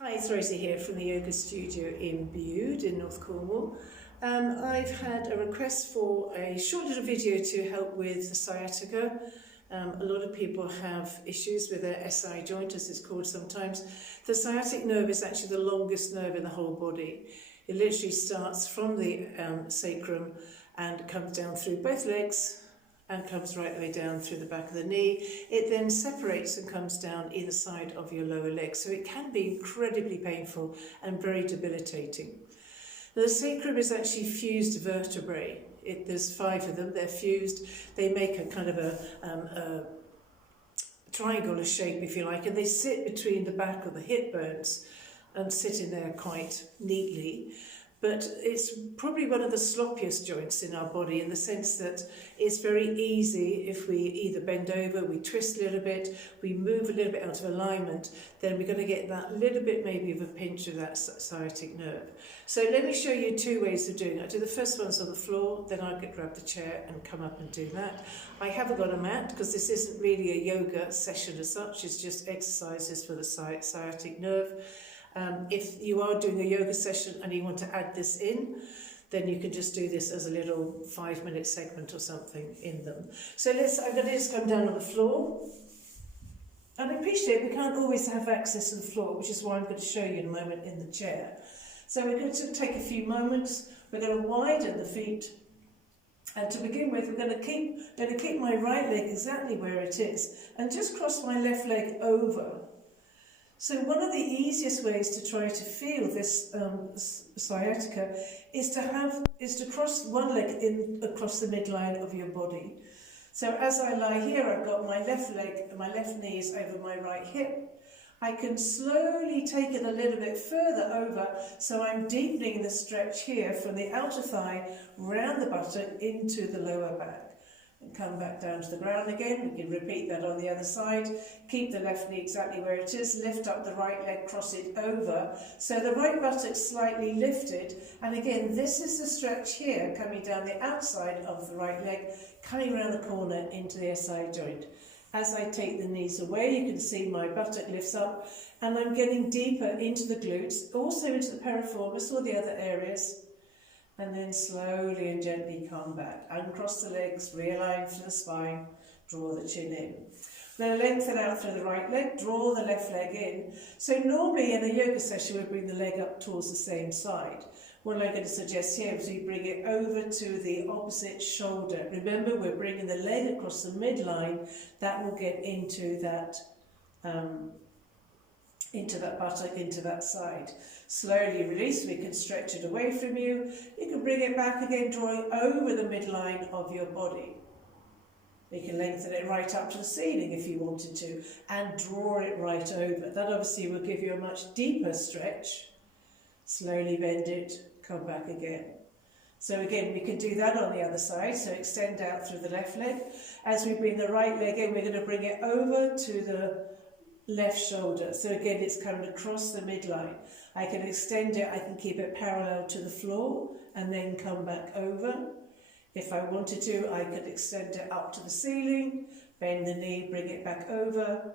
Hi, it's Rosie here from the yoga studio in Bude in North Cornwall. I've had a request for a short little video to help with the sciatica. A lot of people have issues with their SI joint, as it's called sometimes. The sciatic nerve is actually the longest nerve in the whole body. It literally starts from the sacrum and comes down through both legs and comes right the way down through the back of the knee. It then separates and comes down either side of your lower leg, so it can be incredibly painful and very debilitating. Now, the sacrum is actually fused vertebrae. There's 5 of them, they're fused. They make a kind of a triangular shape, if you like, and they sit between the back of the hip bones and sit in there quite neatly. But it's probably one of the sloppiest joints in our body, in the sense that it's very easy if we either bend over, we twist a little bit, we move a little bit out of alignment, then we're going to get that little bit maybe of a pinch of that sciatic nerve. So let me show you 2 ways of doing it. I do the first one's on the floor, then I'll grab the chair and come up and do that. I haven't got a mat because this isn't really a yoga session as such, it's just exercises for the sciatic nerve. If you are doing a yoga session and you want to add this in, then you can just do this as a little 5-minute segment or something in them. So I'm going to just come down on the floor. And I appreciate we can't always have access to the floor, which is why I'm going to show you in a moment in the chair. So we're going to take a few moments. We're going to widen the feet. And to begin with, we're going to keep my right leg exactly where it is and just cross my left leg over. So one of the easiest ways to try to feel this sciatica is to cross one leg across the midline of your body. So as I lie here, I've got my left leg, my left knee is over my right hip. I can slowly take it a little bit further over, so I'm deepening the stretch here from the outer thigh round the buttock into the lower back. And come back down to the ground again. We can repeat that on the other side. Keep the left knee exactly where it is. Lift up the right leg, cross it over. So the right buttock's slightly lifted. And again, this is the stretch here, coming down the outside of the right leg, coming around the corner into the SI joint. As I take the knees away, you can see my buttock lifts up, and I'm getting deeper into the glutes, also into the piriformis, all the other areas. And then slowly and gently come back. Uncross the legs, realign for the spine, draw the chin in. Then lengthen out through the right leg, draw the left leg in. So normally in a yoga session we bring the leg up towards the same side. What I'm going to suggest here is we bring it over to the opposite shoulder. Remember, we're bringing the leg across the midline. That will get into that buttock, into that side. Slowly release, we can stretch it away from you. You can bring it back again, drawing over the midline of your body. You can lengthen it right up to the ceiling if you wanted to, and draw it right over. That obviously will give you a much deeper stretch. Slowly bend it, come back again. So again, we can do that on the other side, so extend out through the left leg. As we bring the right leg in, we're going to bring it over to the left shoulder. So again, it's coming across the midline. I can extend it, I can keep it parallel to the floor and then come back over. If I wanted to, I could extend it up to the ceiling, bend the knee, bring it back over.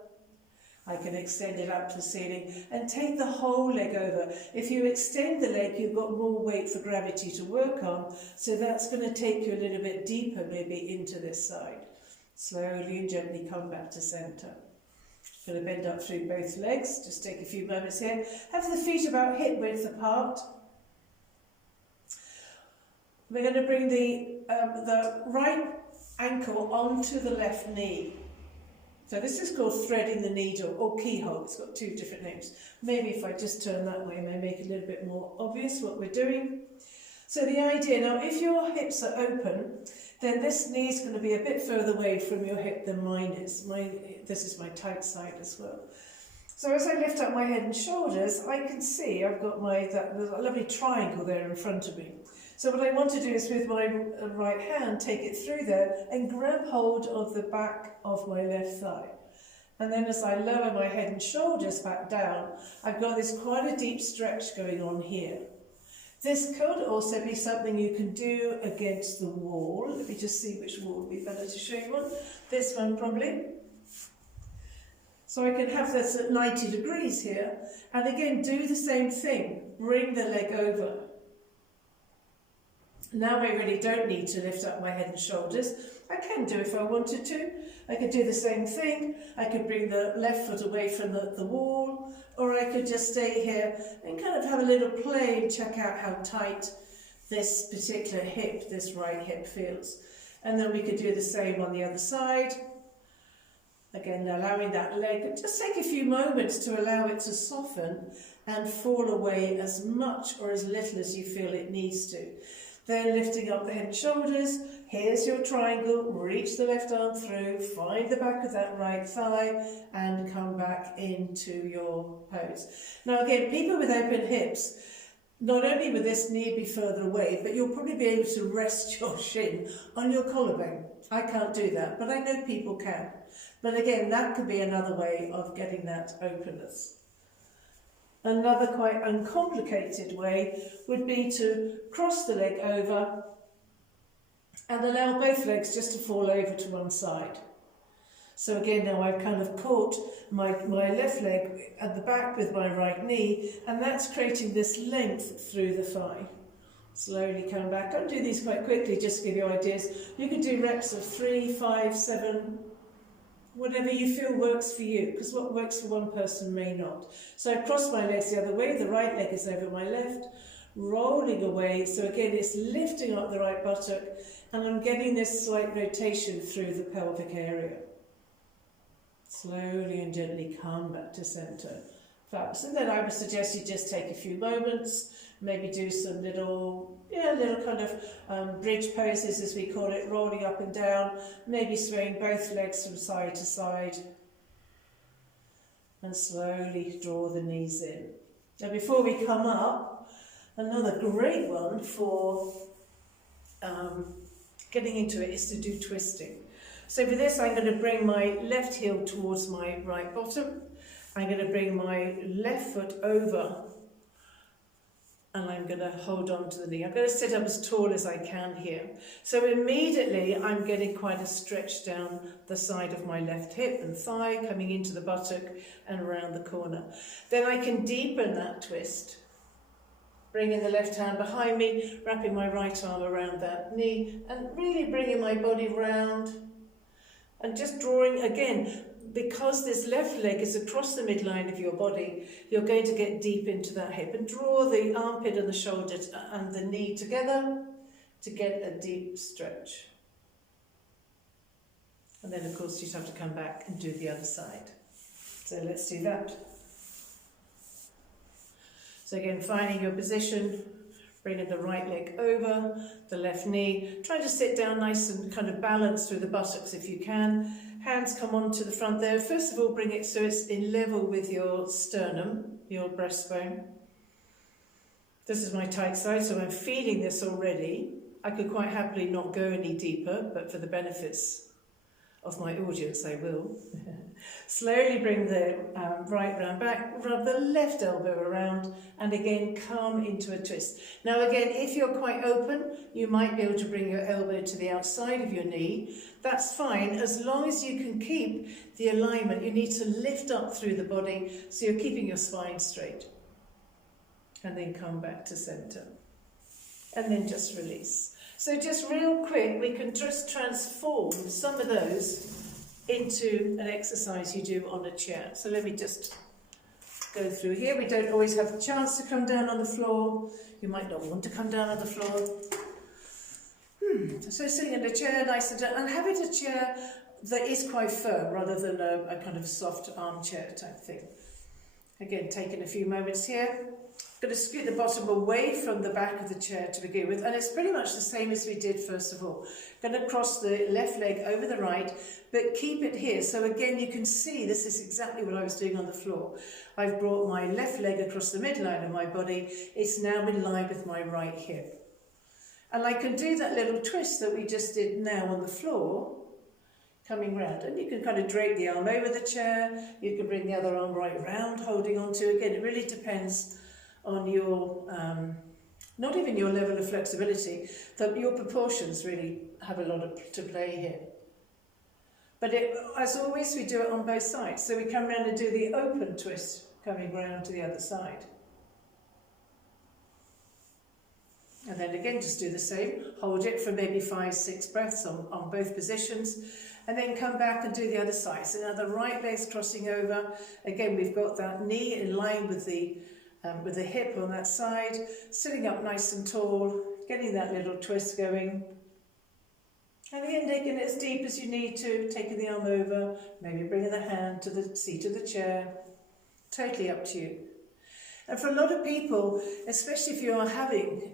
I can extend it up to the ceiling and take the whole leg over. If you extend the leg, you've got more weight for gravity to work on, so that's going to take you a little bit deeper, maybe into this side. Slowly and gently come back to centre. Going to bend up through both legs. Just take a few moments here. Have the feet about hip width apart. We're going to bring the right ankle onto the left knee. So this is called threading the needle or keyhole. It's got 2 different names. Maybe if I just turn that way, it may make it a little bit more obvious what we're doing. So the idea, now if your hips are open, then this knee is going to be a bit further away from your hip than mine is. This is my tight side as well. So as I lift up my head and shoulders, I can see I've got that lovely triangle there in front of me. So what I want to do is with my right hand, take it through there and grab hold of the back of my left thigh. And then as I lower my head and shoulders back down, I've got this quite a deep stretch going on here. This could also be something you can do against the wall. Let me just see which wall would be better to show you on. This one probably. So I can have this at 90 degrees here, and again do the same thing, bring the leg over. Now I really don't need to lift up my head and shoulders. I can do if I wanted to. I could do the same thing. I could bring the left foot away from the wall, or I could just stay here and kind of have a little play and check out how tight this particular hip, this right hip feels. And then we could do the same on the other side. Again, allowing that leg, just take a few moments to allow it to soften and fall away as much or as little as you feel it needs to. Then lifting up the head and shoulders, here's your triangle, reach the left arm through, find the back of that right thigh and come back into your pose. Now again, people with open hips, not only will this knee be further away, but you'll probably be able to rest your shin on your collarbone. I can't do that, but I know people can. But again, that could be another way of getting that openness. Another quite uncomplicated way would be to cross the leg over and allow both legs just to fall over to one side. So again, now I've kind of caught my left leg at the back with my right knee, and that's creating this length through the thigh. Slowly come back. I'll do these quite quickly just to give you ideas. You can do reps of 3, 5, 7, whatever you feel works for you, because what works for one person may not. So I cross my legs the other way, the right leg is over my left, rolling away. So again, it's lifting up the right buttock, and I'm getting this slight rotation through the pelvic area. Slowly and gently come back to centre. Fabulous. And then I would suggest you just take a few moments, maybe do some little kind of bridge poses, as we call it, rolling up and down, maybe swaying both legs from side to side, and slowly draw the knees in. Now before we come up, another great one for getting into it is to do twisting. So for this, I'm going to bring my left heel towards my right bottom. I'm going to bring my left foot over, and I'm going to hold on to the knee. I'm going to sit up as tall as I can here. So immediately I'm getting quite a stretch down the side of my left hip and thigh, coming into the buttock and around the corner. Then I can deepen that twist, bringing the left hand behind me, wrapping my right arm around that knee, and really bringing my body round. And just drawing, again, because this left leg is across the midline of your body, you're going to get deep into that hip and draw the armpit and the shoulder and the knee together to get a deep stretch. And then, of course, you'd have to come back and do the other side. So let's do that. So again, finding your position, bringing the right leg over, the left knee. Try to sit down nice and kind of balanced through the buttocks if you can. Hands come onto the front there. First of all, bring it so it's in level with your sternum, your breastbone. This is my tight side, so I'm feeling this already. I could quite happily not go any deeper, but for the benefits of my audience, I will. Slowly bring the right round back, rub the left elbow around, and again come into a twist. Now again, if you're quite open, you might be able to bring your elbow to the outside of your knee. That's fine, as long as you can keep the alignment. You need to lift up through the body, so you're keeping your spine straight. And then come back to centre. And then just release. So just real quick, we can just transform some of those into an exercise you do on a chair. So let me just go through here. We don't always have the chance to come down on the floor. You might not want to come down on the floor. So sitting in a chair, nice and having a chair that is quite firm rather than a kind of soft armchair type thing. Again, taking a few moments here. Going to scoot the bottom away from the back of the chair to begin with, and it's pretty much the same as we did first of all. Going to cross the left leg over the right, but keep it here. So again, you can see this is exactly what I was doing on the floor. I've brought my left leg across the midline of my body. It's now in line with my right hip. And I can do that little twist that we just did now on the floor, coming round. And you can kind of drape the arm over the chair. You can bring the other arm right round, holding on to. Again, it really depends on your, not even your level of flexibility, but your proportions really have a lot to play here. But as always, we do it on both sides. So we come around and do the open twist, coming round to the other side. And then again, just do the same. Hold it for maybe 5-6 breaths on both positions. And then come back and do the other side. So now the right leg's crossing over. Again, we've got that knee in line with the hip on that side. Sitting up nice and tall, getting that little twist going. And again, taking it as deep as you need to, taking the arm over, maybe bringing the hand to the seat of the chair. Totally up to you. And for a lot of people, especially if you are having,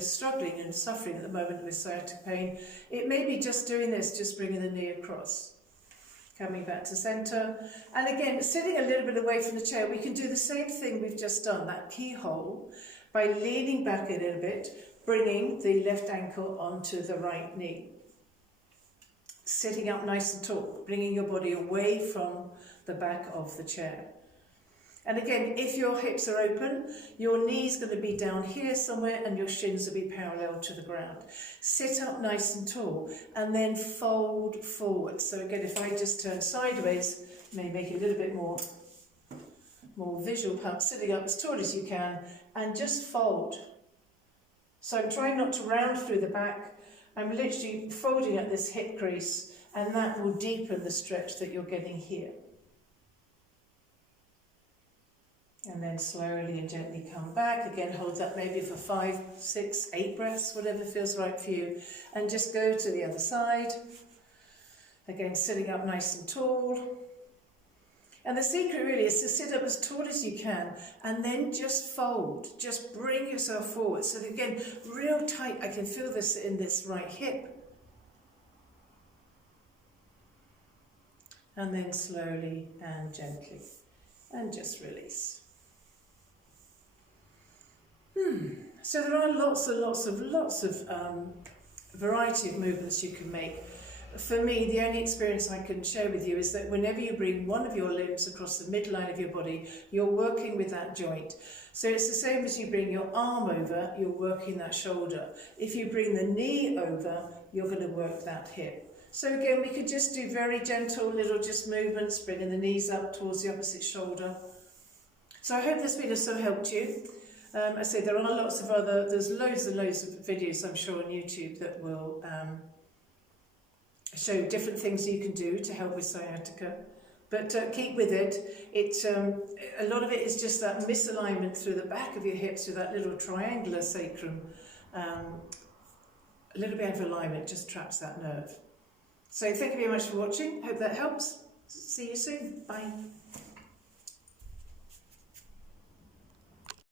struggling and suffering at the moment with sciatic pain, it may be just doing this, just bringing the knee across. Coming back to centre. And again, sitting a little bit away from the chair, we can do the same thing we've just done, that keyhole, by leaning back a little bit, bringing the left ankle onto the right knee. Sitting up nice and tall, bringing your body away from the back of the chair. And again, if your hips are open, your knee's going to be down here somewhere and your shins will be parallel to the ground. Sit up nice and tall and then fold forward. So again, if I just turn sideways, may make it a little bit more visual, perhaps sitting up as tall as you can and just fold. So I'm trying not to round through the back. I'm literally folding at this hip crease and that will deepen the stretch that you're getting here. And then slowly and gently come back. Again, hold that maybe for 5, 6, 8 breaths, whatever feels right for you. And just go to the other side. Again, sitting up nice and tall. And the secret really is to sit up as tall as you can and then just fold. Just bring yourself forward. So that again, real tight. I can feel this in this right hip. And then slowly and gently. And just release. So there are lots of variety of movements you can make. For me, the only experience I can share with you is that whenever you bring one of your limbs across the midline of your body, you're working with that joint. So it's the same as you bring your arm over, you're working that shoulder. If you bring the knee over, you're going to work that hip. So again, we could just do very gentle little just movements, bringing the knees up towards the opposite shoulder. So I hope this video has helped you. I say there are lots of there's loads and loads of videos I'm sure on YouTube that will show different things you can do to help with sciatica. But keep with it. A lot of it is just that misalignment through the back of your hips, through that little triangular sacrum. A little bit of alignment just traps that nerve. So thank you very much for watching. Hope that helps. See you soon. Bye.